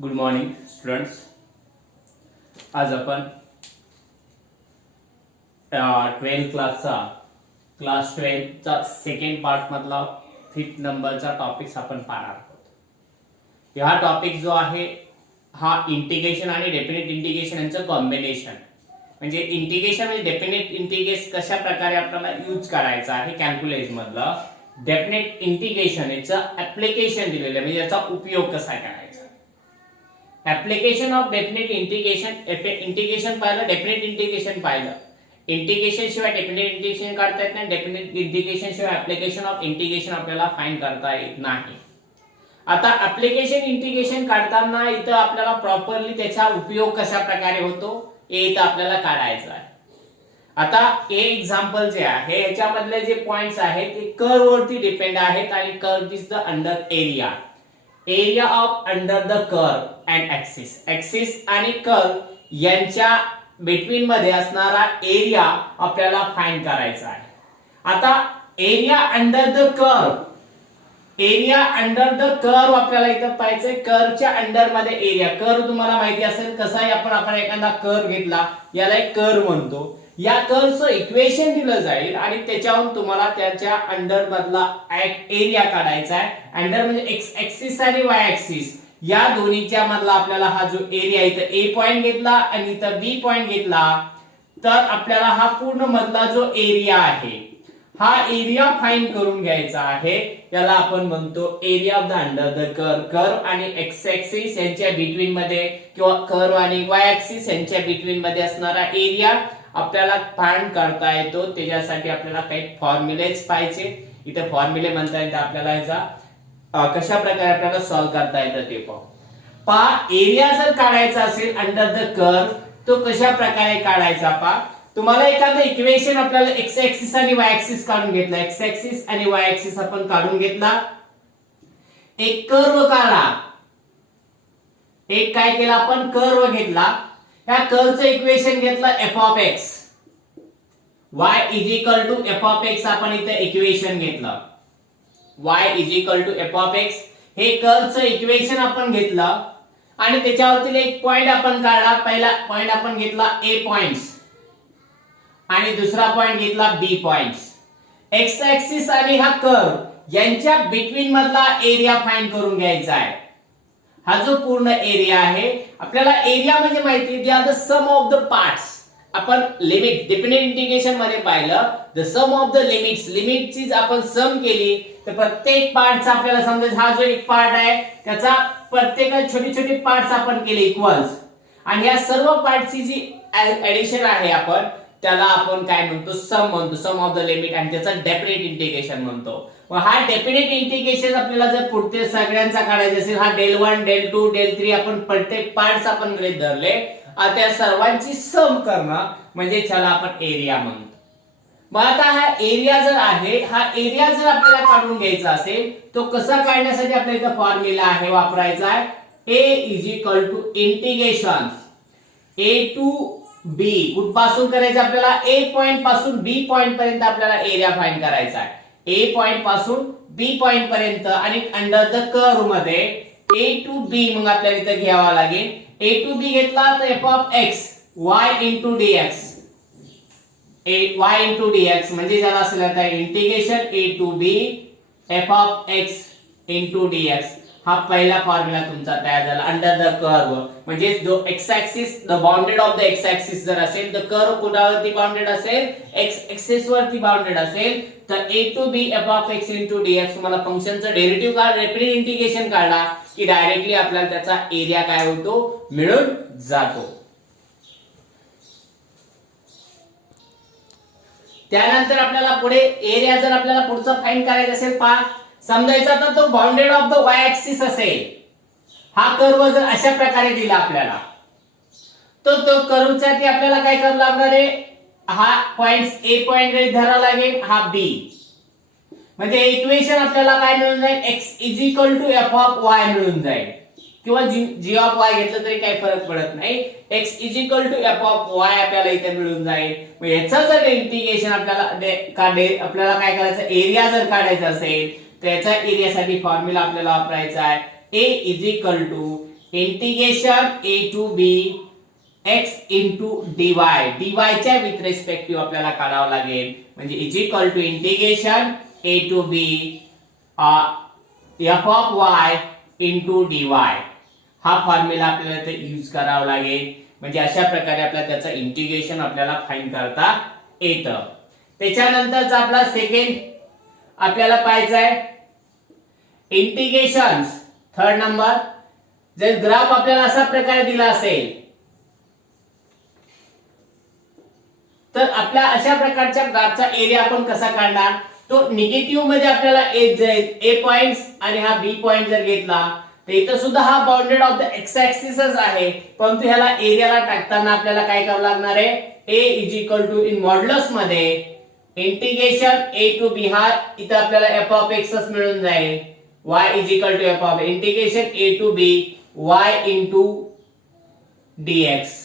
Good morning students. आज आपण 12 class 12चा second part मधला 5th नंबरचा टॉपिक्स आपण पाहणार आहोत. हा टॉपिक जो आहे हा इंटिग्रेशन आणि डेफिनेट इंटिग्रेशन यांचं कॉम्बिनेशन, म्हणजे इंटिग्रेशन आणि डेफिनेट इंटिग्रेशन कशा प्रकारे आपल्याला यूज करायचा आहे कॅल्क्युलस मधलं. डेफिनेट इंटिग्रेशन याचं ऍप्लिकेशन दिलेलं आहे, म्हणजे याचा उपयोग कसा करायचा. ऍप्लिकेशन ऑफ डेफिनेट इंटिग्रेशन पाहिलं, डेफिनेट इंटिग्रेशन पाहिलं. इंटिग्रेशन शिवाय डेफिनेट इंटिग्रेशन काढता येत नाही, डेफिनेट इंटिग्रेशन शिवाय ऍप्लिकेशन ऑफ इंटिग्रेशन आपल्याला फाइंड करता येत नाही. आता ऍप्लिकेशन इंटिग्रेशन काढताना इथं आपल्याला प्रॉपरली त्याचा उपयोग कशा प्रकारे होतो हे इथं आपल्याला काढायचं आहे. आता हे एक्झाम्पल जे आहे याच्यामधले जे पॉइंट्स आहेत ते कर्व वरती डिपेंड आहेत आणि curve is the under area of under the curve and axis आणि कर्व यांच्या बिटवीन मध्ये असणारा एरिया आपल्याला फाइंड करायचा आहे. आता एरिया अंडर द कर्व आपल्याला इथं पाहायचंय. कर्वच्या अंडर मध्ये एरिया, कर्व तुम्हाला माहिती असेल कसा आहे. आपण एखादा कर्व घेतला, याला एक कर्व म्हणतो. या कर्वचं इक्वेशन दिलं जाईल आणि त्याच्यावरून तुम्हाला त्याच्या अंडर मधला एरिया काढायचा आहे. अंडर म्हणजे एक्स ऍक्सिस आणि वाय ऍक्सिस या दोन्हीच्या मधला आपल्याला हा जो एरिया, इथं ए पॉइंट घेतला आणि इथं बी पॉइंट घेतला तर आपल्याला हा पूर्ण मधला जो एरिया आहे हा एरिया फाइंड करून घ्यायचा आहे. याला आपण म्हणतो area of the under the curve आणि एक्स ऍक्सिस यांच्या बिटवीन मध्ये किंवा कर्व आणि वाय ऍक्सिस यांच्या बिटवीन मध्ये असणारा एरिया आपल्याला फाइंड करता येतो. त्याच्यासाठी आपल्याला काही फॉर्म्युलेज पाहिजे. इथे फॉर्म्युले म्हणता येतात आपल्याला. याचा कशा प्रकारे आपल्याला सॉल्व करता येतं ते पहा. एरिया जर काढायचा असेल अंडर द कर्व तो कशा प्रकारे काढायचा पहा. तुम्हाला एखादं इक्वेशन आपल्याला एक्स ऍक्सिस आणि वाय ऍक्सिस काढून घेतला. एक्स ऍक्सिस आणि वाय ऍक्सिस आपण काढून घेतला. एक कर्व काढला. एक काय केलं आपण, कर्व घेतला. या कर्वचं इक्वेशन घेतलं f of x. y is equal to f of x आपण इथे इक्वेशन घेतलं. y is equal to f of x हे कर्वचं इक्वेशन आपण घेतलं आणि त्याच्यावरती एक पॉइंट आपण काढला. पहिला पॉइंट आपण घेतला ए पॉइंट्स आणि दुसरा पॉइंट घेतला बी पॉइंट्स. एक्स ऍक्सिस आणि हा कर्व यांच्या बिटवीन मधला एरिया फाइंड करून घ्यायचा आहे. हा जो पूर्ण एरिया आहे आपल्याला एरिया म्हणजे माहिती आहे the sum of the parts. आपण लिमिट डेफिनेट इंटिग्रेशन मध्ये पाहिलं द सम ऑफ द लिमिटची आपण सम केली तर प्रत्येक पार्टचा आपल्याला समजायचं. हा जो एक पार्ट आहे त्याचा प्रत्येक छोटे छोटे पार्ट्स आपण केले इक्वल्स आणि या सर्व पार्टची जी ऍडिशन आहे आपण त्याला आपण काय म्हणतो, सम म्हणतो. सम ऑफ द लिमिट आणि त्याचा डेफिनेट इंटिग्रेशन म्हणतो. हा डेफिनेट इंटिग्रेशन आपल्याला जर पुढचे सगळ्यांचा काढायचा असेल, हा डेल 1 डेल 2 डेल 3 आपण प्रत्येक पार्ट्स आपण गृहीत धरले. त्या सर्वांची सम करणं म्हणजे त्याला आपण एरिया म्हणतो. मग आता हा एरिया जर आहे, हा एरिया जर आपल्याला काढून घ्यायचा असेल तो कसा काढण्यासाठी आपल्या इथं फॉर्म्युला आहे वापरायचा आहे. A is equal to integration A to B. कुठपासून करायचं आपल्याला, ए पॉइंट पासून बी पॉइंट पर्यंत आपल्याला एरिया फाइंड करायचा आहे. ए पॉइंट पासून बी पॉइंट पर्यंत आणि अंडर द कर्व मध्ये ए टू बी मग आपल्याला इथं घ्यावा लागेल. ए टू बी घेतला तर f of x y into dx. Y into dx म्हणजे ज्याला असेल आता integration A to B F of x into dx. हा पहिला फॉर्म्युला तुमचा तयार झाला अंडर द कर्व. म्हणजे जो X axis the bounded of the X axis जर असेल तर कर्व कुणावरती बाउंडेड असेल, एक्स ऍक्सिस वरती बाउंडेड असेल तर A to B F of x into DX. तुम्हाला फंक्शनचं डेरिव्हेटिव्ह काढ, डेफिनेट इंटिग्रेशन काढला की डायरेक्टली आपल्याला त्याचा एरिया काय होतो, मिळून जातो. त्यानंतर आपल्याला पुढे एरिया जर आपल्याला पुढचं फाइंड करायचं असेल पहा. समजायचा तर तो bounded of the Y axis असेल. हा कर्व जर अशा प्रकारे दिला आपल्याला तो कर्वसाठी आपल्याला काय करावं लागणार आहे, हा पॉइंट्स ए पॉइंट गृहीत धरावा लागेल, हा बी. म्हणजे इक्वेशन आपल्याला काय मिळून जाईल, x is equal to f of y मिळून जाईल किंवा जी ऑफ वाय घेतलं तरी काही फरक पडत नाही. X is equal to f of y आपल्याला इथे मिळून जाईल. मग याचं जर इंटिग्रेशन आपल्याला आपल्याला काय करायचं, एरिया जर काढायचा असेल त्याच्या एरियासाठी फॉर्म्युला आपल्याला वापरायचा आहे. A is equal to integration a to b x into dy, च्या विथ रेस्पेक्टिव्ह आपल्याला काढावं लागेल, म्हणजे is equal to integration a to b f of y into dy. हा फॉर्म्युला आपल्याला इथे यूज करावा लागेल, म्हणजे अशा प्रकारे आपल्याला त्याचं इंटिग्रेशन आपल्याला फाइंड करता येतं. त्याच्यानंतरचा आपला सेकंड आपल्याला पाहायचा आहे इंटिग्रेशन. थर्ड नंबर, जर ग्राफ आपल्याला अशा प्रकारे दिला असेल तर आपल्या अशा प्रकारच्या ग्राफचा एरिया आपण कसा काढणार, तो निगेटिव्ह मध्ये आपल्याला ए पॉइंट्स आणि हा बी पॉइंट जर घेतला तर इथं सुद्धा हा बाउंडेड ऑफ द एक्स ऍक्सिसच आहे, परंतु ह्याला एरियाला टाकताना आपल्याला काय करावं लागणार आहे, a is equal to in modulus मध्ये इंटिग्रेशन a टू b, हा इथं आपल्याला f ऑफ x मिळून जाईल, y is equal to f of integration a to b y into dx.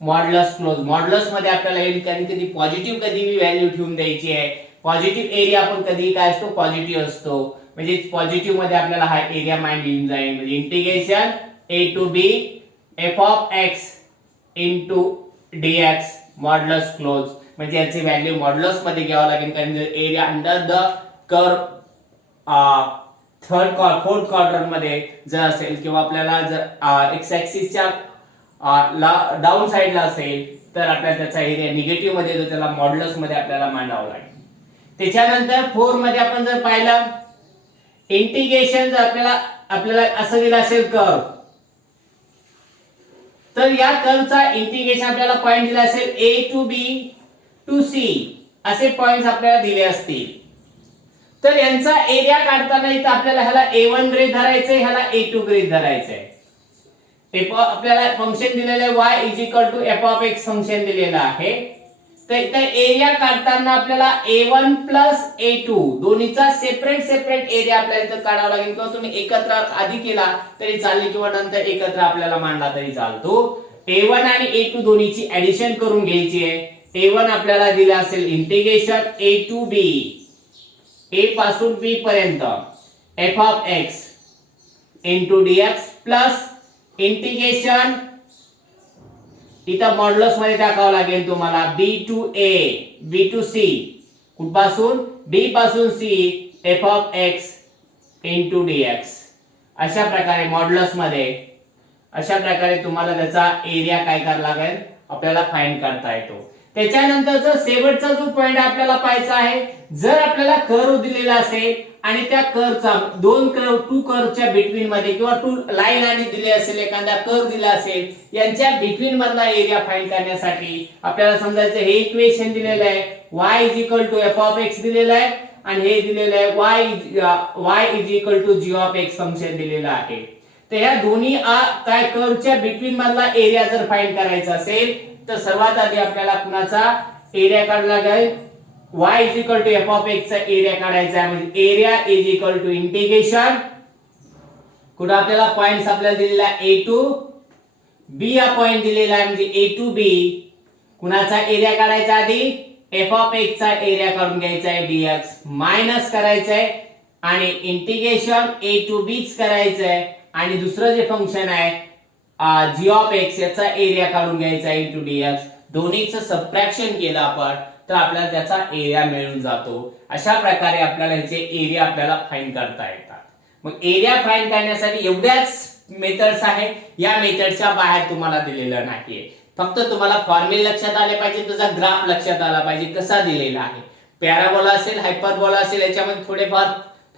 Modulus close, modulus मध्ये आपल्याला येईल कधी पॉझिटिव्ह कधी व्हॅल्यू ठेवून द्यायची आहे. पॉझिटिव्ह एरिया आपण कधी काय असतो, पॉझिटिव्ह असतो, म्हणजे पॉझिटिव्ह मध्ये आपल्याला हा एरिया माइंड येऊन जाईल, म्हणजे integration a to b f of x into dx modulus close, म्हणजे याची व्हॅल्यू मॉड्युलस मध्ये घ्यावं लागेल, कारण area under the curve fourth quadrant मध्ये जर असेल किंवा आपल्याला जर एक्स ऍक्सिसच्या डाऊन साइडला असेल तर आपल्याला त्याचा एरिया निगेटिव्ह मध्ये येतो, त्याला मॉड्युलस मध्ये आपल्याला मांडावं लागेल. त्याच्यानंतर 4 मध्ये आपण जर पाहिलं इंटिग्रेशन, जर आपल्याला असं दिलं असेल कर्व, तर या कर्वचा इंटिग्रेशन आपल्याला पॉइंट दिला असेल a to b to c असे पॉइंट्स आपल्याला दिले असतील, तर यांचा एरिया काढताना इथं आपल्याला ह्याला a1 गृहीत धरायचंय, ह्याला a2 गृहीत धरायचंय. आपल्याला फंक्शन दिलेलं आहे y is equal to f of x function दिलेलं आहे, तर इथं एरिया काढताना आपल्याला a1 प्लस a2 दोन्हीचा सेपरेट एरिया आपल्याला इथं काढावा लागेल, किंवा तुम्ही एकत्र आधी केला तरी चालेल किंवा नंतर एकत्र आपल्याला मांडला तरी चालतो. a1 आणि a2 दोन्हीची ऍडिशन करून घ्यायची आहे. a1 आपल्याला दिला असेल integration a to b, a पासून b पर्यंत f of x into dx plus integration इथं मॉड्युलस मध्ये टाकावं लागेल तुम्हाला b to a b to c, कुठपासून b पासून c f of x into dx. अशा प्रकारे मॉड्युलस मध्ये अशा प्रकारे तुम्हाला त्याचा एरिया काय करावा लागेल आपल्याला फाइंड करता येतो. त्याच्यानंतरचा शेवटचा जो पॉइंट आपल्याला पाहायचा आहे, जर आपल्याला कर्व दिलेला असेल आणि त्या कर्वचा टू कर्वच्या बिटवीन मध्ये किंवा टू लाईन आणि दिले असेल, एखादा कर्व दिला असेल, यांच्या बिटवीन मधला एरिया फाइंड करण्यासाठी आपल्याला समजायचं हे इक्वेशन दिलेलं आहे, y is equal to f of x दिलेलं आहे आणि हे दिलेलं आहे y is equal to g of x function दिलेलं आहे. तर ह्या दोन्ही काय कर्वच्या बिटवीन मधला एरिया जर फाइंड करायचा असेल तर सर्वात आधी आपल्याला कुणाचा एरिया काढला लागेल, y is equal to f of x चा एरिया काढायचा आहे, म्हणजे area is equal to integration कुठे आपल्याला पॉइंट्स आपल्याला दिलेला a टू b हा पॉइंट दिलेला आहे, म्हणजे a टू b कुणाचा एरिया काढायचा आधी f ऑफ x चा एरिया काढून घ्यायचा आहे, dx मायनस करायचं आहे आणि इंटिग्रेशन a टू b करायचं आहे, आणि दुसरं जे फंक्शन आहे g ऑफ x याचा एरिया काढून घ्यायचा आहे इंटू dx. दोन्हीचं सबट्रॅक्शन केलं आपण तर आपल्याला त्याचा एरिया मिळून जातो. अशा प्रकारे आपल्याला ह्याचे एरिया आपल्याला फाइंड करता येतात. मग एरिया फाइंड करण्यासाठी एवढ्याच मेथड्स आहेत, या मेथडच्या बाहेर तुम्हाला दिलेलं नाहीये. फक्त तुम्हाला फॉर्म्युला लक्षात आले पाहिजे, तुझा ग्राफ लक्षात आला पाहिजे कसा दिलेला आहे. पॅराबोला असेल, हायपरबोला असेल, याच्यामध्ये थोडेफार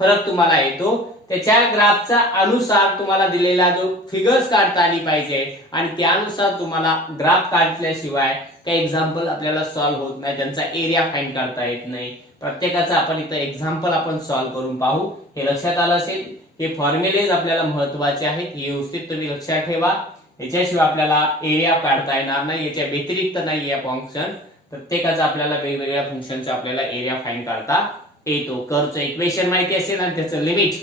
फरक तुम्हाला येतो. त्याच्या ग्राफचा अनुसार तुम्हाला दिलेला जो फिगर्स काढता आली पाहिजे आणि त्यानुसार तुम्हाला ग्राफ काढल्याशिवाय काही एक्झाम्पल आपल्याला सॉल्व्ह होत नाही, त्यांचा एरिया फाइंड करता येत नाही. प्रत्येकाचा आपण इथं एक्झाम्पल आपण सॉल्व्ह करून पाहू. हे लक्षात आलं असेल, हे फॉर्म्युलेज आपल्याला महत्वाचे आहेत, हे व्यवस्थित तुम्ही लक्षात ठेवा. याच्याशिवाय आपल्याला एरिया काढता येणार नाही, याच्या व्यतिरिक्त नाही या फंक्शन. प्रत्येकाचा आपल्याला वेगवेगळ्या फंक्शनचा आपल्याला एरिया फाइंड करता येतो. कर्वचं इक्वेशन माहिती असेल आणि त्याचं limit,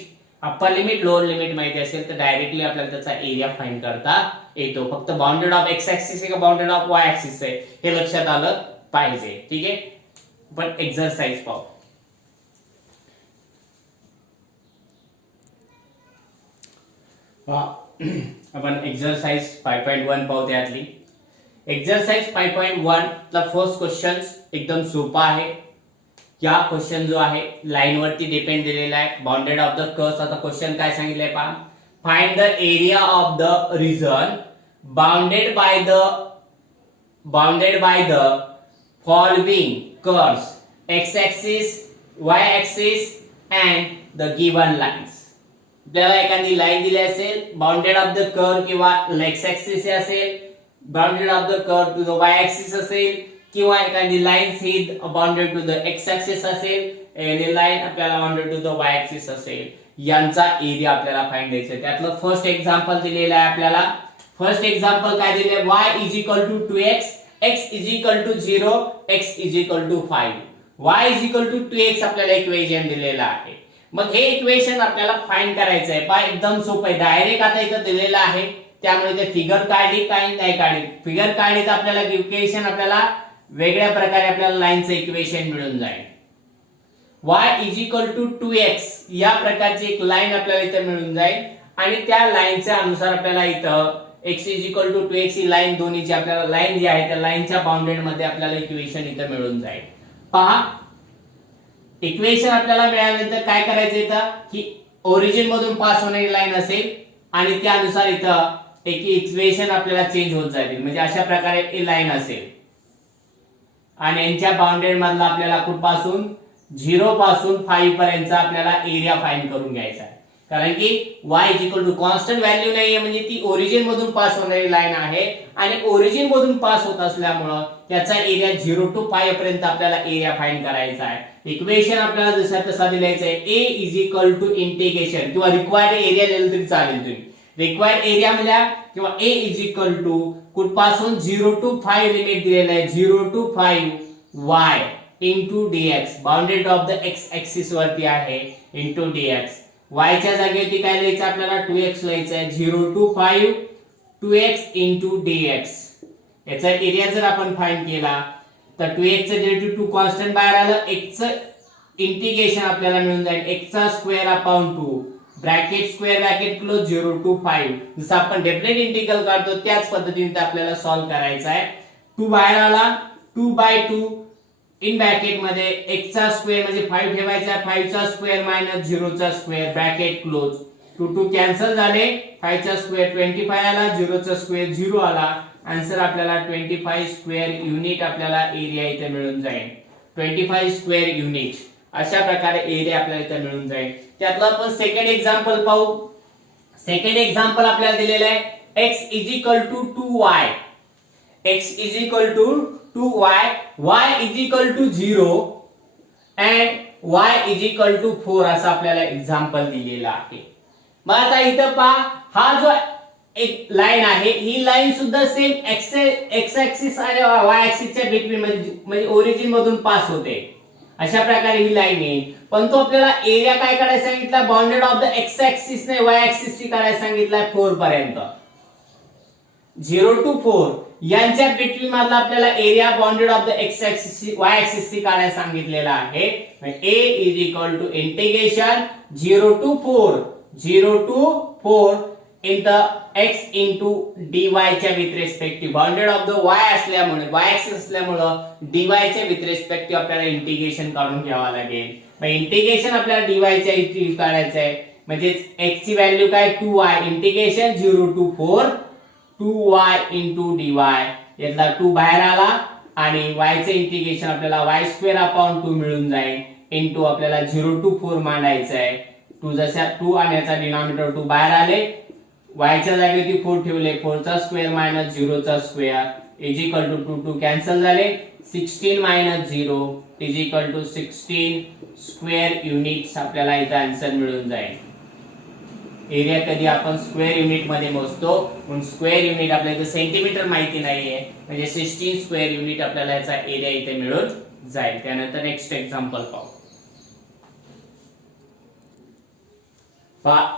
upper limit lower limit माहिती असेल तर डायरेक्टली आपल्याला त्याचा एरिया फाइंड करता येतो. फक्त बाउंडेड ऑफ एक्स ऍक्सिस आहे का बाउंडेड ऑफ वाय ऍक्सिस आहे हे लक्षात आलं पाहिजे. ठीक आहे, पण एक्सरसाइज पाहू. आपण एक्सरसाइज 5.1 पाहू त्यातली. एक्सरसाइज 5.1 ला फर्स्ट क्वेश्चन एकदम सोपा आहे. या क्वेश्चन जो आहे लाईन वरती डिपेंड दिलेला आहे. Bounded of the curves. आता क्वेश्चन काय सांगितलंय पहा. Find the area of the region bounded by the following curves x axis, y axis and the given lines. आपल्याला एखादी लाईन दिली असेल बाउंडेड ऑफ द कर्व किंवा x axis असेल, bounded of the curve to the y axis असेल किंवा एखादी line ही bounded to the x axis असेल, एखादी लाईन आपल्याला bounded to the y axis असेल, यांचा एरिया आपल्याला फाइंड करायचा आहे. त्यातलं फर्स्ट एक्झाम्पल दिलेलं आहे आपल्याला. फर्स्ट एक्झाम्पल काय दिले. y is equal to 2x, x is equal to 0, x is equal to 5. y is equal to 2x आपल्याला इक्वेशन दिलेलं आहे. मग हे इक्वेशन आपल्याला फाइंड करायचं आहे. पहा एकदम सोपं आहे. डायरेक्ट आता इथं दिलेलं आहे त्यामुळे ते फिगर काढली काही नाही काढली. फिगर काढली तर आपल्याला इक्वेशन आपल्याला वेगळ्या प्रकारे आपल्याला लाईनचं इक्वेशन मिळून जाईल. y is equal to 2x या प्रकारची एक लाईन आपल्याला इथं मिळून जाईल आणि त्या लाईनच्या अनुसार आपल्याला इथं x is equal to 2x ही लाईन दोन्हीची आपल्याला लाईन जी आहे त्या लाईनच्या बाउंडेड मध्ये आपल्याला इक्वेशन इथं मिळून जाईल. पहा इक्वेशन आपल्याला मिळाल्यानंतर काय करायचं इथं की ओरिजिन मधून पास होणारी लाईन असेल आणि त्यानुसार इथं एक इक्वेशन आपल्याला चेंज होत जातील. म्हणजे अशा प्रकारे ही लाईन असेल आणि यांच्या बाउंडेड मधला आपल्याला कुठपासून 0 पासून 5 पर्यंत आपल्याला एरिया फाइंड करून घ्यायचा आहे. कारण की y is equal to constant value नाहीये म्हणजे ती ओरिजिन मधून पास होणारी लाईन आहे आणि ओरिजिन मधून पास होत असल्यामुळे त्याचा एरिया 0 to 5 पर्यंत आपल्याला एरिया फाइंड करायचा आहे. इक्वेशन आपल्याला जसा तसा दिलायचा आहे. a is equal to integration किंवा रिक्वायर्ड एरिया लिहिलं तरी चालेल. तुम्ही रिक्वायर्ड एरिया म्हणजे किंवा a इज इक्वल टू कुठपासून 0 to 5 लिमिट दिलेलं आहे. 0 to 5 y into dx bounded of the x axis वरती आहे into dx. y च्या जागेवरती काय लिहायचं आपल्याला 2x लिहायचं आहे. 0 to 5 2x into dx. याचा एरिया जर आपण फाइंड केला तर 2x चं डेरिव्हेटिव्ह 2 कॉन्स्टंट बाहेर आलं. x चं इंटिग्रेशन आपल्याला मिळून जाईल. x चा square upon 2 bracket square bracket close 0 to 5. जसं आपण डेफिनेट इंटिग्रल काढतो त्याच पद्धतीने आपल्याला सॉल्व्ह करायचा आहे. 2 बाहेर आला 2/2 इन ब्रॅकेट मध्ये x चा स्क्वेअर म्हणजे 5 ठेवायचा. 5 चा स्क्वेअर मायनस 0 चा स्क्वेअर ब्रॅकेट क्लोज. 2 कॅन्सल झाले. 5 चा स्क्वेअर 25 आला. 0 चा स्क्वेअर 0 आला. आन्सर आपल्याला 25 स्क्वेअर युनिट आपल्याला एरिया इथे मिळून जाईल. 25 स्क्वेअर युनिट अशा प्रकारे एरिया आपल्याला इथे मिळून जाईल. त्यातलं आपण सेकंड एक्झाम्पल पाहू. सेकंड एक्झाम्पल आपल्याला दिलेलं आहे x is equal to 2y. x is equal to 2y, y is equal to 0 and y is equal to 4 असं आपल्याला एक्झाम्पल दिलेलं आहे. मग आता इथं पहा हा जो एक लाईन आहे ही लाईन सुद्धा सेम x ऍक्सिस आणि y ऍक्सिसच्या बिटवीन म्हणजे ओरिजिन मधून पास होते. अशा प्रकारे ही लाईन आहे. पण तो आपल्याला एरिया काय काढायला सांगितला bounded of the x axis ने y ऍक्सिस ची काढायला सांगितलाय 4 पर्यंत. 0 to 4 यांच्या बिटवीन मधला आपल्याला area bounded of the x axis y axis ची काढायला सांगितलेला आहे. a is equal to integration 0 to 4 in the x into dy च्या with respective bounded of the y असल्यामुळे y ऍक्सिस असल्यामुळे dy च्या विथ रिस्पेक्टिव्ह आपल्याला इंटिग्रेशन काढून घ्यावं लागेल. मग इंटिग्रेशन आपल्याला dy च्या इथे काढायचं आहे. म्हणजे x ची व्हॅल्यू काय 2y integration 0 to 4 2y into dy. यातला 2 बाहेर आला आणि y चे इंटिग्रेशन आपल्याला y स्क्वेअर अपॉन 2 मिळून जाईल इनटू आपल्याला 0 to 4 मांडायचं आहे. 2 जसा 2 आणि याचा डिनॉमिनेटर 2 बाहेर आले. y च्या जागेवरती 4 ठेवले. 4 चा स्क्वेअर मायनस 0 चा square is equal to 2 cancel झाले. 16 minus 0 is equal to 16 square units आपल्याला इथं आन्सर मिळून जाईल. एरिया कधी आपण स्क्वेअर युनिट मध्ये मोजतो पण स्क्वेअर युनिट आपल्याला इथे सेंटीमीटर माहिती नाहीये म्हणजे 16 स्क्वेअर युनिट आपल्याला याचा एरिया इथे मिळून जाईल. त्यानंतर नेक्स्ट एक्झाम्पल पाहू.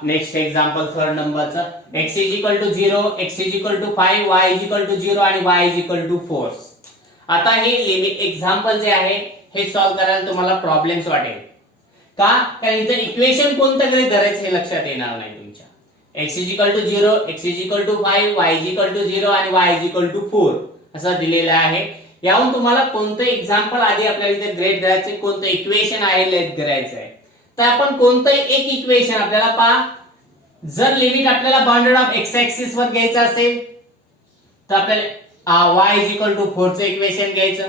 नेक्स्ट एक्झाम्पल थर्ड नंबरचं x is equal to 0 x is equal to 5 y is equal to 0 आणि y इज इक्वल टू 4. आता हे एक्झाम्पल जे आहे हे सॉल्व्ह करायला तुम्हाला प्रॉब्लेम्स वाटेल का कारण इथं इक्वेशन कोणतं गृहीत धरायचं हे लक्षात येणार नाही तुमच्या. x is equal to 0, x is equal to 5, y is equal to 0 आणि y इज इक्वल टू 4 असं दिलेलं आहे. याहून तुम्हाला कोणतं एक्झाम्पल आधी आपल्याला इथे ग्रेड करायचं, कोणतं इक्वेशन आहे लेट करायचं आहे. तर आपण कोणतंही एक इक्वेशन आपल्याला पहा, जर लिमिट आपल्याला बाउंडेड ऑफ एक्स ऍक्सिस वर घ्यायचं असेल तर आपल्याला y इज इक्वल टू 4 चं इक्वेशन घ्यायचं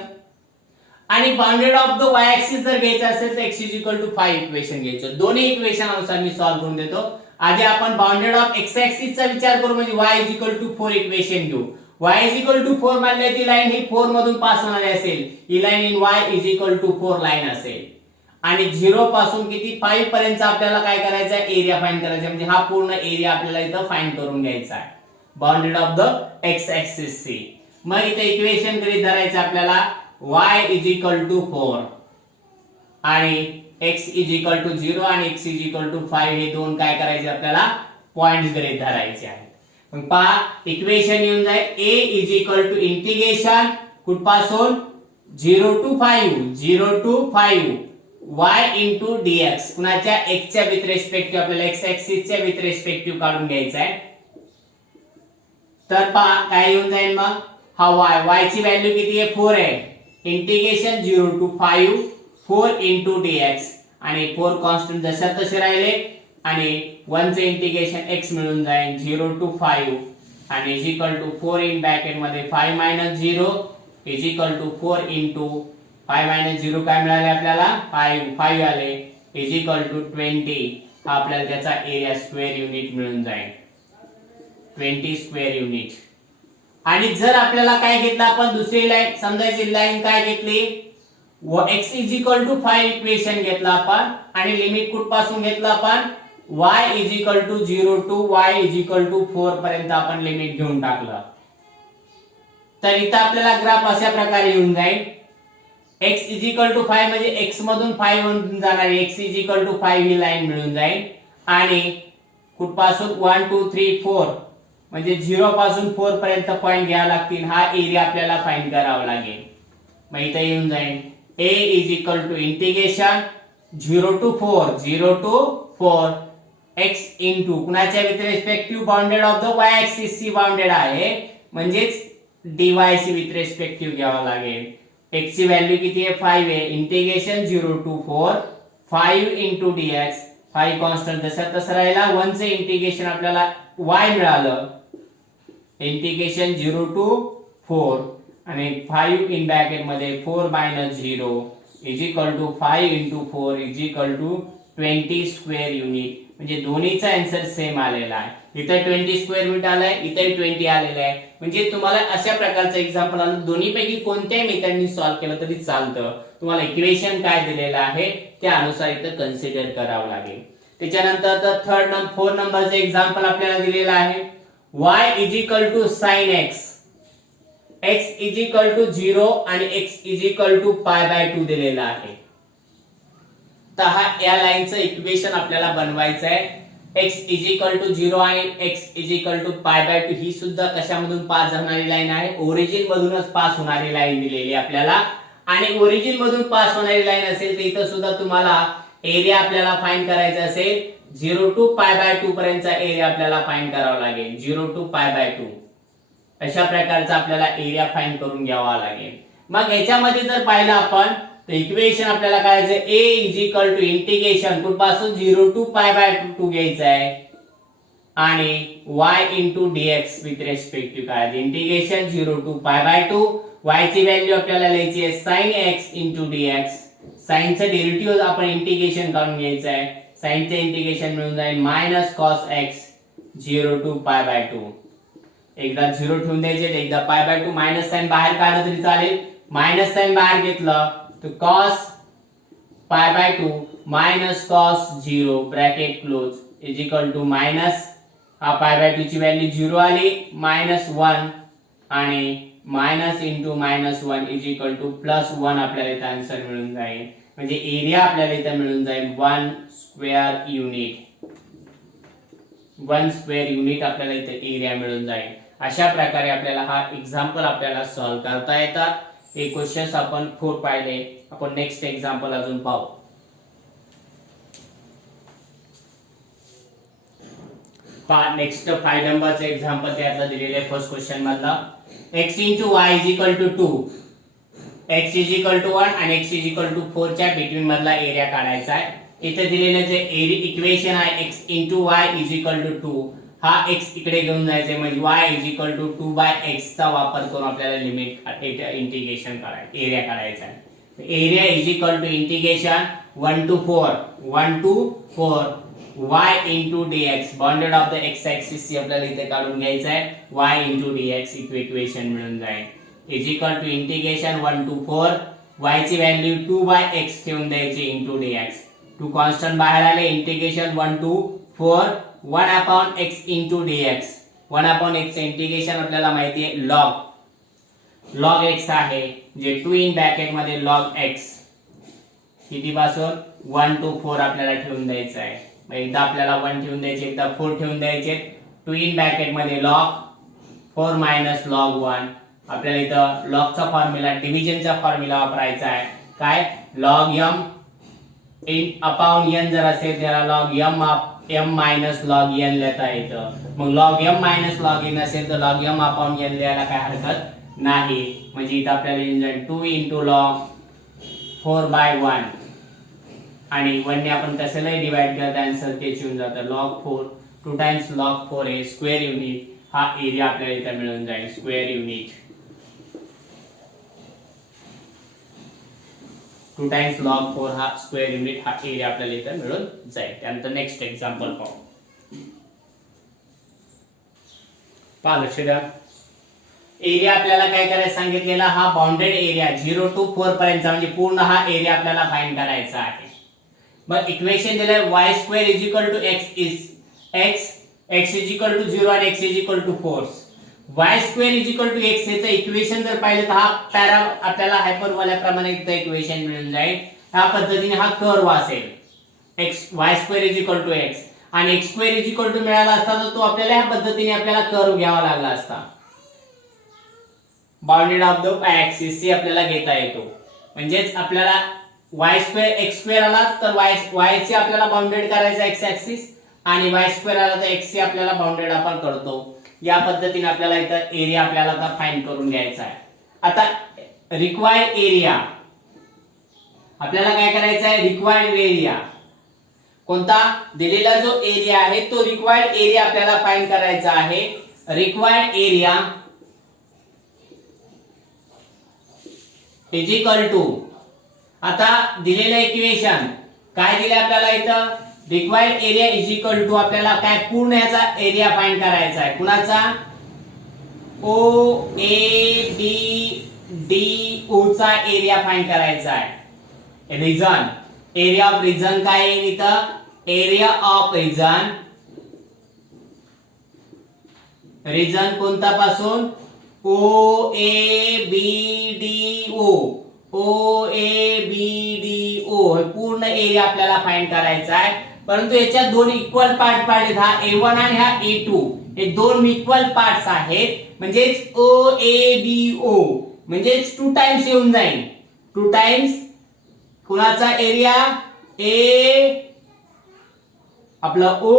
आणि bounded of the y axis जर घ्यायचं असेल तर x is equal to 5 equation घ्यायचं. दोन्ही इक्वेशन अनुसार मी सॉल्व्ह करून देतो. आधी आपण बाउंडेड ऑफ x ऍक्सिस चा विचार करू, म्हणजे y is equal to 4 equation घेऊ. y इज इक्वल टू 4 म्हणले ती लाईन ही 4 मधून पास होणारी असेल, ही line in y is equal to 4 line असेल आणि 0 पासून किती 5 पर्यंत आपल्याला काय करायचं आहे, एरिया फाइंड करायचा, म्हणजे हा पूर्ण एरिया आपल्याला इथं फाइंड करून घ्यायचा आहे bounded of the x axis सी. मग इथे इक्वेशन गृहीत धरायचं आपल्याला y इज इक्वल टू 4 आणि x इज इक्वल टू 0 आणि x इज इक्वल टू 5 हे दोन काय करायचे आपल्याला पॉइंट्स गृहीत धरायचे आहेत. मग पहा इक्वेशन येऊन जाईल a is equal to integration कुठपासून 0 टू 5 y इंटू dx, कुणाच्या x च्या विथ रिस्पेक्टिव्ह आपल्याला x ऍक्सिस च्या विथ रिस्पेक्टिव्ह काढून घ्यायचा आहे. तर पहा काय येऊन जाईल, मग हा y ची व्हॅल्यू किती आहे 4 आहे, इंटिग्रेशन 0 टू 5 4 इंटू dx आणि 4 कॉन्स्टंट जशा तसे राहिले आणि 1 चे इंटिग्रेशन x मिळून जाईल 0 टू 5 आणि is equal to 4 in bracket मध्ये 5 minus 0 is equal to 4 into 5 minus 0 काय मिळाले आपल्याला 5 आले इज इक्वल टू 20. आपल्याला त्याचा एरिया स्क्वेअर युनिट मिळून जाईल 20 स्क्वेअर युनिट. आणि जर आपल्याला काय घेतलं आपण दुसरी लाईन समजायची लाईन काय घेतली, x is equal to 5 equation घेतला आपण आणि लिमिट कुठपासून घेतलं आपण y is equal to 0 to y is equal to 4 पर्यंत आपण लिमिट घेऊन टाकलं. तर इथं आपल्याला ग्राफ अशा प्रकारे येऊन जाईल x इज इक्वल टू 5 म्हणजे x मधून 5 मधून जाणारी x इज इक्वल टू 5 ही लाईन मिळून जाईल आणि कुठपासून 1 2 3 4 म्हणजे 0 पासून 4 पर्यंत पॉइंट घ्यावा लागतील. हा एरिया आपल्याला फाइंड करावा लागेल. मग इथे येऊन जाईल a is equal to integration 0 to 4 x into कुणाच्या with respective bounded of the y axis सी बाउंडेड आहे म्हणजेच dy सी विथ रिस्पेक्टिव्ह घ्यावा लागेल. x ची व्हॅल्यू किती आहे 5 आहे, integration 0 to 4 5 into dx 5 constant जसा तसा राहिला, 1 चे इंटिग्रेशन आपल्याला y मिळालं इंटिग्रेशन 0 टू 4 आणि 5 इन ब्रॅकेट मध्ये 4 minus 0 is equal to 5 into 4 is equal to 20 square unit. म्हणजे दोन्हीचा आन्सर सेम आलेला आहे. इथे 20 स्क्वेअर युनिट आलाय, इथे 20 आलेला आहे. म्हणजे तुम्हाला अशा प्रकारचं एक्झाम्पल आलं दोन्हीपैकी कोणत्याही मेथडनी सॉल्व्ह केलं तरी चालतं. तुम्हाला इक्वेशन काय दिलेलं आहे त्यानुसार इथं कन्सिडर करावं लागेल. त्याच्यानंतर फोर नंबरचं एक्झाम्पल आपल्याला दिलेलं आहे y is equal to sine x is equal to 0 आणि x इज इक्वल टू π/2 दिलेला आहे. तर हा या लाईनचं इक्वेशन आपल्याला बनवायचं आहे. x इज इक्वल टू 0 आणि x इज इक्वल टू π/2 ही सुद्धा कशामधून पास होणारी लाईन आहे, ओरिजिन मधूनच पास होणारी लाईन दिलेली आपल्याला. आणि ओरिजिन मधून पास होणारी लाईन असेल तर इथं सुद्धा तुम्हाला एरिया आपल्याला फाइंड करायचा असेल 0 टू π/2 पर्यंतचा एरिया आपल्याला फाइंड करावा लागेल. 0 टू π/2 अशा प्रकारचा आपल्याला एरिया फाइंड करून घ्यावा लागेल. मग याच्यामध्ये जर पाहिलं आपण तर इक्वेशन आपल्याला करायचं a is equal to integration कुठपासून 0 टू π/2 घ्यायचं आहे आणि y into dx with respective काय इंटिग्रेशन 0 टू π/2 y ची व्हॅल्यू आपल्याला लिहायची आहे sin x into dx. Sine चं डेरिव्हेटिव्ह आपण इंटिग्रेशन काढून घ्यायचं आहे. साइन चे इंटिग्रेशन मिळून जाईल मायनस cos x 0 टू π/2. एकदा 0 ठेवून द्यायचे, एकदा π/2 मायनस साइन बाहेर काढलं तरी चालेल. मायनस साइन बाहेर घेतलं तर cos π/2 minus cos 0 bracket close is equal to minus हा π/2 ची व्हॅल्यू 0 आली मायनस 1 आणि minus into minus 1 is equal to plus 1 आपल्याला इथं आन्सर मिळून जाईल. म्हणजे एरिया आपल्याला इथं मिळून जाईल 1 स्क्वेअर युनिट. 1 स्क्वेअर युनिट आपल्याला इथे एरिया मिळून जाईल. अशा प्रकारे आपल्याला हा एक्झाम्पल आपल्याला सॉल्व्ह करता येतात. हे क्वेश्चन्स आपण 4 पाहिले. आपण नेक्स्ट एक्झाम्पल अजून पाहू. नेक्स्ट 5 नंबरचं एक्झाम्पल त्यातलं दिलेलं आहे फर्स्ट क्वेश्चन मधला. x * y = 2, x = 1 आणि x = 4 च्या बिटवीन मधला एरिया काढायचा आहे. इथे दिलेलं जे इक्वेशन आहे x * y = 2, हा x इकडे घेऊन जायचे म्हणजे y = 2/x चा वापर करून आपल्याला लिमिट इंटिग्रेशन करायचं, एरिया काढायचा आहे. Area integration 1 to 4 y into dx, bounded of the x axis ची आपल्याला इथे काढून घ्यायचं आहे. y into dx इक्वेशन मिळून जाईल. इंटिग्रेशन 1 to 4 y ची व्हॅल्यू 2/x ठेवून द्यायची इंटू dx. टू कॉन्स्टंट बाहेर आले. Integration 1 to 4 1/x into dx. 1/x integration आपल्याला माहिती आहे log x आहे, जे 2 इन ब्रॅकेट मध्ये log x किती पासून 1 to 4 आपल्याला ठेवून द्यायचं आहे. एकदा आपल्याला 1 ठेवून द्यायचे, एकदा 4 ठेवून द्यायचे. 2 इन ब्रॅकेट मध्ये log 4 minus log 1. आपल्याला इथं लॉगचा फॉर्म्युला, डिव्हिजनचा फॉर्म्युला वापरायचा आहे. काय log m अपॉन n जर असेल त्याला log m minus log n लिहिता येतं. मग log m minus log n असेल तर log m अपॉन n लिहायला काय हरकत नाही. म्हणजे इथं आपल्याला येऊन जाईल 2 into log 4/1 आणि 1 ने आपण कशालाही डिवाइड करता आन्सर तेच येऊन जातं. log 4 2 टाइम्स log 4 हे स्क्वेअर युनिट, हा एरिया आपल्याला इथं मिळून जाईल स्क्वेअर युनिट. 2 टाइम्स log 4 हा स्क्वेअर युनिट, हा एरिया आपल्याला इथं मिळून जाईल. त्यानंतर नेक्स्ट एक्झाम्पल पाहू. पहा लक्ष द्या. एरिया आपल्याला काय करायचं सांगितलेला, हा बाउंडेड एरिया 0 to 4 पर्यंतचा म्हणजे पूर्ण हा एरिया आपल्याला फाइंड करायचा आहे. मग इक्वेशन दिलं y² = x is x = 0 आणि x = 4. y² = x याचं इक्वेशन जर पाहिलं तर हा पॅरा आपल्याला हायपरबोला प्रमाणे इक्वेशन मिळून जाईल. ह्या पद्धतीने हा कर्व असेल y² = x आणि x² मिळाला असता तर तो आपल्याला ह्या पद्धतीने आपल्याला कर्व घ्यावा लागला असता. बाउंडेड ऑफ द ऍक्सिस सी आपल्याला घेता येतो. म्हणजेच आपल्याला y² x² आला तर y चे आपल्याला बाउंडेड करायचा x ऍक्सिस आणि y² आला तर x चे आपल्याला बाउंडेड आपण करतो. या पद्धतीने आपल्याला इथं एरिया आपल्याला आता फाइंड करून घ्यायचा आहे. आता रिक्वायर्ड एरिया आपल्याला काय करायचा आहे, रिक्वायर्ड एरिया कोणता दिलेला जो एरिया आहे तो रिक्वायर्ड एरिया आपल्याला फाइंड करायचा आहे. Required area is equal to, आता दिलेलं इक्वेशन काय दिले आपल्याला इथं, required area is equal to आपल्याला काय पूर्ण याचा एरिया फाइंड करायचा आहे. कुणाचा, ओ ए बी डी ओ चा एरिया फाइंड करायचा आहे. रिजन, एरिया ऑफ रिजन काय आहे इथं, एरिया ऑफ रिजन, रिजन कोणता पासून, ओ A B D O, O A B D O हे पूर्ण एरिया आपल्याला फाइंड करायचा आहे. परंतु याच्यात दोन इक्वल पार्ट पाडलेत, हा A1 आणि हा A2 हे दोन इक्वल पार्ट्स आहेत. म्हणजेच ओ ए बी ओ म्हणजेच 2 टाइम्स येऊन जाईल. 2 टाइम्स कुणाचा एरिया, ए आपला ओ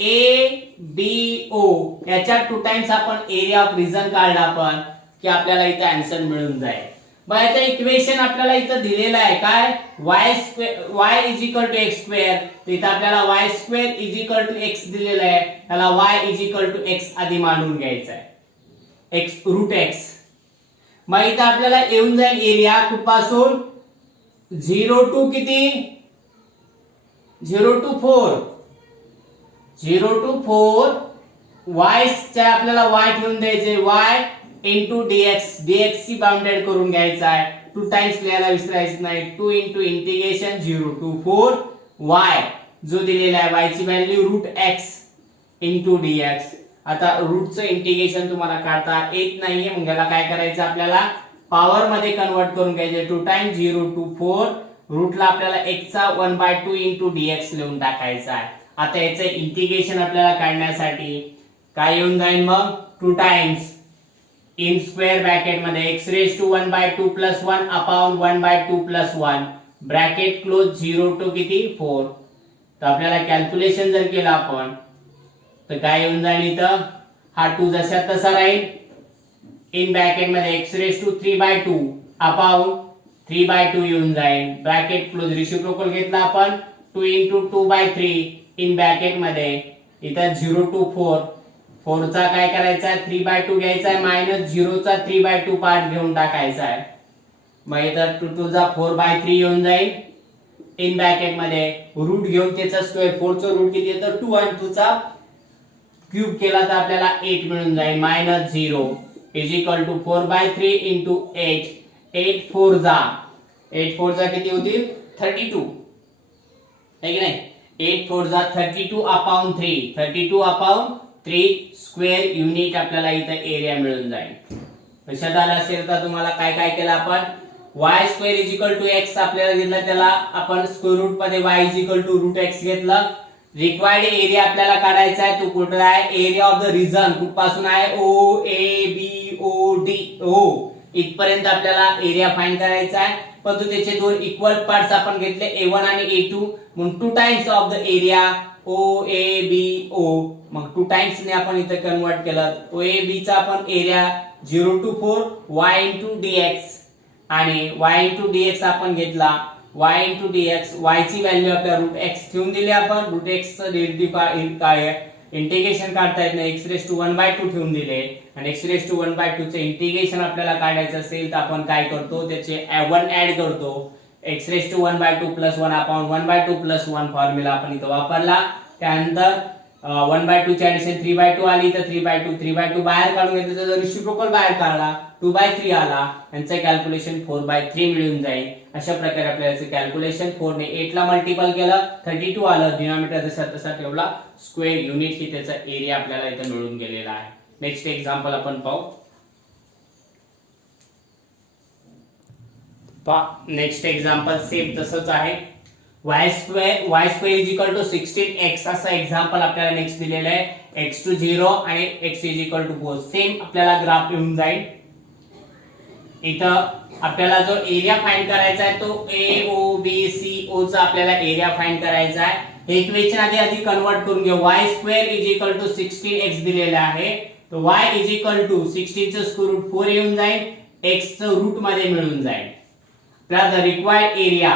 ए बी ओ याच्या 2 टाइम्स आपण एरिया ऑफ रिजन काढला आपण की आपल्याला इथे आन्सर मिळून जाईल. बघा आता इक्वेशन आपल्याला इथं दिलेलं आहे काय, y is equal to x square. इथं आपल्याला y² is equal to x दिलेलं आहे, त्याला y is equal to x आधी मांडून घ्यायचा आहे, x रूट x. मग इथं आपल्याला येऊन जाईल एरिया कुठपासून 0 टू किती, 0 टू 4, 0 टू 4 y च्या आपल्याला y ठेवून द्यायचे, y into dx, dx ची बाउंडेड करून घ्यायचा आहे. 2 टाइम्स लिहायला विसरायचं नाही. 2 into इंटिग्रेशन 0 to 4 y जो दिलेला आहे y ची value root x into dx. आता रूटचं इंटिग्रेशन तुम्हाला काढता येत नाहीये, मग याला काय करायचं आपल्याला पॉवर मध्ये कन्वर्ट करून घ्यायचे. 2 टाइम्स 0 to 4 रूटला आपल्याला x चा 1/2 into dx लिहून टाकायचा आहे. आता याचं इंटिग्रेशन आपल्याला काढण्यासाठी काय येऊन जाईल मग, 2 टाइम्स इन स्क्वेअर ब्रॅकेट मध्ये x raised to 1/2 plus 1 upon 1/2 plus 1 bracket close 0 to किती 4. तर आपल्याला कॅल्क्युलेशन जर केलं आपण तर काय येऊन जाईल इथं, हा 2 जसा तसा राहील, इन ब्रॅकेट मध्ये x रेज टू 3/2 अपॉन 3/2 येऊन जाईल, ब्रॅकेट क्लोज, रेसिप्रोकल घेतला आपण 2 into 2/3 इन ब्रॅकेट मध्ये इथं 0 to 4, 4 चा काय करायचा आहे 3/2 घ्यायचा आहे, मायनस 0 चा 3/2 पार्ट घेऊन टाकायचा आहे, मग इथं 2 चा 4/3 येऊन जाईल, इन ब्रॅकेट मध्ये रूट घेऊन त्याचा स्क्वेअर, 4 चा रूट किती येतं 2 आणि 2 चा क्यूब केला तर आपल्याला 8 मिळून जाईल, minus 0 is equal to 4/3 into 8, 8 4 जा किती होतील 32, है की नाही, 8 4 जा 32 अपॉन 3, 32 अपॉन 3 स्क्वेअर युनिट आपल्याला इथं एरिया मिळून जाईल. लक्षात आलं असेल तर तुम्हाला काय काय केलं आपण, y square is equal to x आपल्याला दिलं, त्याला आपण स्क्वेअर रूट मध्ये y is equal to root x घेतलं. रिक्वायर्ड एरिया आपल्याला काढायचा आहे, तो कुठला आहे, एरिया ऑफ द रिजन, कुठपासून आहे O A B O D O इथपर्यंत आपल्याला एरिया फाइंड करायचा आहे. परंतु त्याचे दोन इक्वल पार्ट्स आपण घेतले A1 आणि A2, मग 2 times of the area O A B O, मग 2 टाइम्स ने आपण इथे कन्वर्ट केलं, ओ ए बी चा आपण area 0 to 4 y into dx आणि y into dx आपण घेतला, y into dx, y ची व्हॅल्यू आपल्या रूट x ठेवून दिली आपण, रूट x चं डेरिव्हेटिव्ह काय आहे इंटिग्रेशन काढता येत नाही, x रेज टू 1/2 ठेवून दिले, आणि x रेज टू 1/2 चे इंटिग्रेशन आपल्याला काढायचं असेल तर आपण काय करतो, त्याचे 1 ऍड करतो, x raise to 1/2 plus 1 upon 1/2 plus 1 formula आपण इथं वापरला. त्यानंतर 1/2 ची ऍडिशन 3/2 आली, तर 3/2 बाहेर काढून घेतलं, त्याचा रेसिप्रोकल बाहेर काढला 2/3 आला, यांचं कॅल्क्युलेशन 4/3 मिळून जाईल. अशा प्रकारे आपल्याला कॅल्क्युलेशन 4 ने 8 ला मल्टिपल केलं, 32 आलं, डिनॉमिनेटर जसा तसा ठेवला, स्क्वेअर युनिट की त्याचा एरिया आपल्याला इथं मिळून गेलेला आहे. नेक्स्ट एक्झाम्पल आपण पाहू. नेक्स्ट एक्झाम्पल सेम तसंच आहे, y square is equal to 16x असं एक्झाम्पल आपल्याला नेक्स्ट दिलेलं आहे, x टू 0 आणि x is equal to 4, same आपल्याला ग्राफ येऊन जाईल. इथं आपल्याला जो एरिया फाइंड करायचा आहे तो ए ओ बी सी ओ चा आपल्याला एरिया फाइंड करायचा आहे. हे इक्वेशन आधी कन्वर्ट करून घेऊ, y square is equal to 16x दिलेला आहे, तो y इज इक्वल टू 16 चं स्क्वेअर रूट 4 येऊन जाईल, x चं रूट मध्ये मिळून जाईल. Plus the required area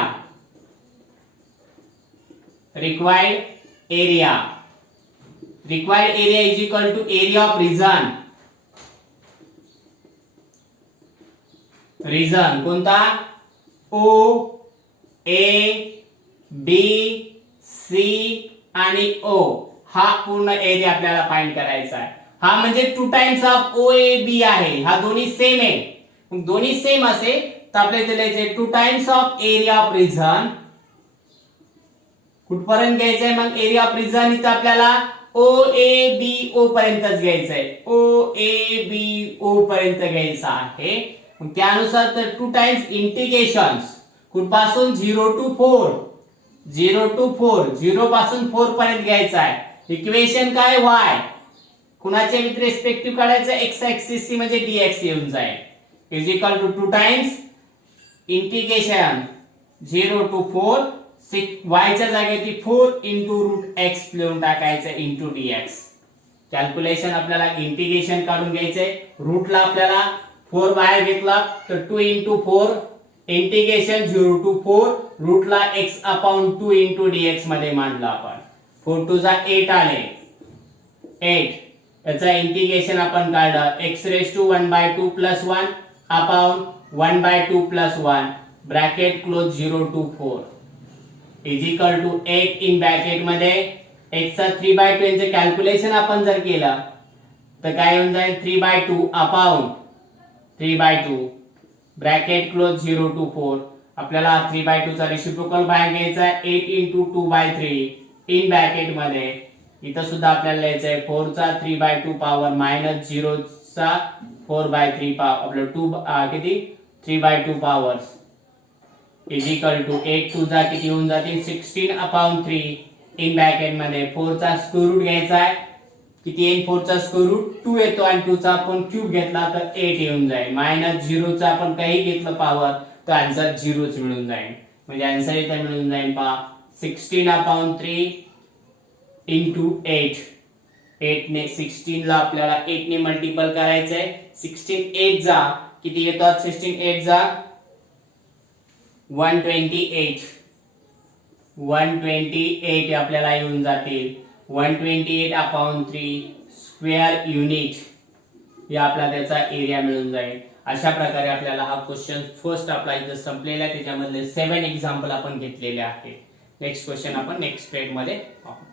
is equal to area of region कोणता, ओ ए बी सी आणि ओ, हा पूर्ण एरिया आपल्याला फाइंड करायचा आहे. हा म्हणजे 2 टाइम्स ऑफ ओ ए बी आहे, हा दोन्ही सेम आहे, मग दोन्ही सेम असे तर आपल्याला दिलेले 2 times of area of region, कुठपर्यंत घ्यायचंय मग एरिया ऑफ रिजन, इथं आपल्याला ओ ए बी ओ पर्यंतच घ्यायचंय, ओ ए बी ओ पर्यंत घ्यायचं आहे. मग त्यानुसार तर 2 टाइम्स इंटिग्रेशन कुठपासून 0 to 4, 0 पासून 4 पर्यंत घ्यायचं आहे. इक्वेशन काय y कुणाच्या विथ रिस्पेक्टिव्ह काढायचं, x ऍक्सिस म्हणजे dx येऊन जाईल, is equal to 2 times integration 0 to 4, y च्या जागेवरती 4 into रूट x लिहून टाकायचं इंटू dx. कॅल्क्युलेशन आपल्याला इंटिग्रेशन काढून घ्यायचंय, रूटला आपल्याला 4 बाहेर घेतला तर 2 into 4 integration 0 to 4 रूटला x upon 2 into dx मध्ये मांडला आपण, 4 2 जा 8 आले, 8 याचा इंटिग्रेशन आपण काढलं, x raise to 1/2 plus 1 upon 1/2 plus 1 bracket close 0 to 4 is equal to 8 in bracket मध्ये x चा 3/2 यांचे कॅल्क्युलेशन आपण जर केलं तर काय होऊन जाईल 3/2 अपॉन 3/2 ब्रॅकेट क्लोज 0 to 4, आपल्याला 3/2 चा रेसिप्रोकल बाहेर घ्यायचा आहे, 8 into 2/3 इन ब्रॅकेट मध्ये इथं सुद्धा आपल्याला लिहायचं आहे 4 चा 3/2 पॉवर मायनस 0 चा 4/3 पॉवर, आपलं 2 किती 3/2 पॉवर्स इज इक्वल टू 8 2 जा किती होऊन जातील 16 अपॉन 3 इन ब्रॅकेट मध्ये 4 चा स्क्वेअर रूट घ्यायचा आहे, किती येईल 4 चा स्क्वेअर रूट 2 येतो, आणि 2 चा आपण क्यूब घेतला तर 8 येऊन जाईल, मायनस 0 चा आपण काही घेतलं पॉवर तर आन्सर 0च मिळून जाईल. म्हणजे आन्सर इथे मिळून जाईल पहा 16 अपॉन 3 into 8 8 ने 16 ला आपल्याला 8 ने मल्टिपल करायचंय. 16 8 जा किती येतात? 16 8 जा 128. 128 आपल्याला येऊन जातील. 128 अपॉन 3 स्क्वेअर युनिट हे आपला त्याचा एरिया मिळून जाईल. अशा प्रकारे आपल्याला हा क्वेश्चन फर्स्ट आपला इथं संपलेला आहे. त्याच्यामधले 7 एक्झाम्पल आपण घेतलेले आहेत. नेक्स्ट क्वेश्चन आपण नेक्स्ट स्टेप मध्ये पाहू.